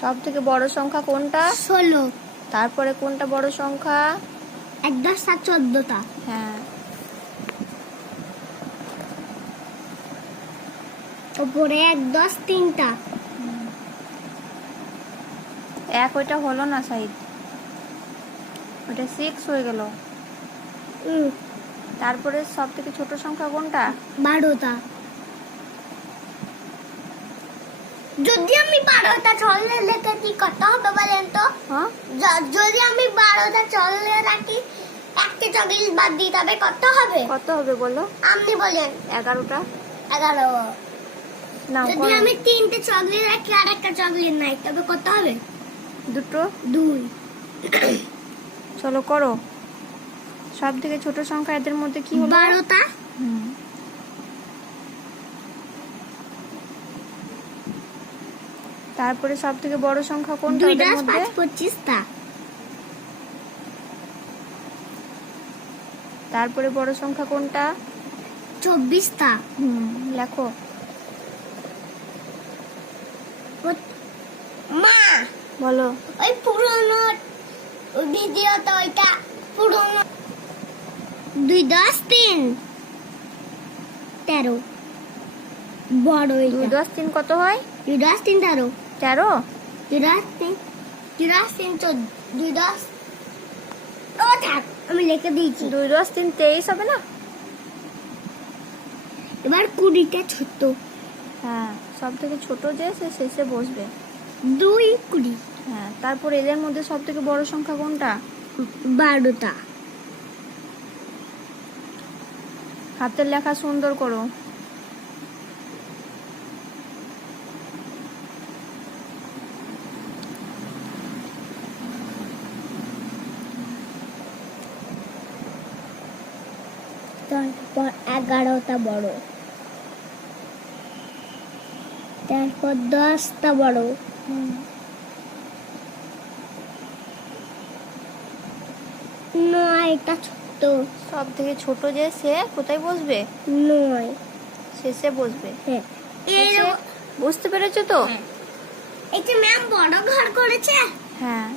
সব থেকে বড় সংখ্যা কোনটা? 16। তারপরে কোনটা বড় সংখ্যা? 1 10 7 14টা। হ্যাঁ। উপরে 1 10 3টা। 1 ওইটা হলো না সাইড, ওটা 6 হয়ে গেল। তারপরে সব থেকে ছোট সংখ্যা কোনটা? 12টা। যদি আমি 12টা চলে লেখি কত হবে বলেন তো? হ্যাঁ, যদি আমি 12টা চলে রাখি একটা চকলেট বাদ দিই তবে কত হবে? কত হবে বলো? আপনি বলেন। 11টা। 11। না, যদি আমি 3টে চকলেট রাখি আর একটা চকলেট নাই তবে কত হবে? দুটো। 2। চলো করো। সব থেকে ছোট সংখ্যা এদের মধ্যে কি হলো? 12টা। তারপরে সব থেকে বড় সংখ্যা কোনটা 2 এদের 10 মধ্যে? 5 25টা। তারপরে বড় সংখ্যা কোনটা? 24টা। লেখো। মা বলো। ওই পুরনো ভিডিওটা ওইটা পুরনো 2 10 3 13 বড় 2 এটা 10 3 কত হয়? 2 10 3 13 13। 2 10 3 2 10 3 2 10 ও থাক আমি লিখে দিয়েছি। 2 10 3 23 হবে না? এবার 20টা ছোট। হ্যাঁ, সব থেকে ছোট যে সে শেষে বসবে। 2 20। হ্যাঁ, তারপর এদের মধ্যে সব থেকে বড় সংখ্যা কোনটা? 12টা। হাতের লেখা সুন্দর করো। তারপর 11টা বড়, তারপর 10টা বড়, 9টা ছোট। সব থেকে ছোট যে সে কোথায় বসবে? 9। শেষে বসবে। হ্যাঁ। বুঝতে পেরেছো তো? এই যে ম্যাম বড় ঘর করেছে। হ্যাঁ।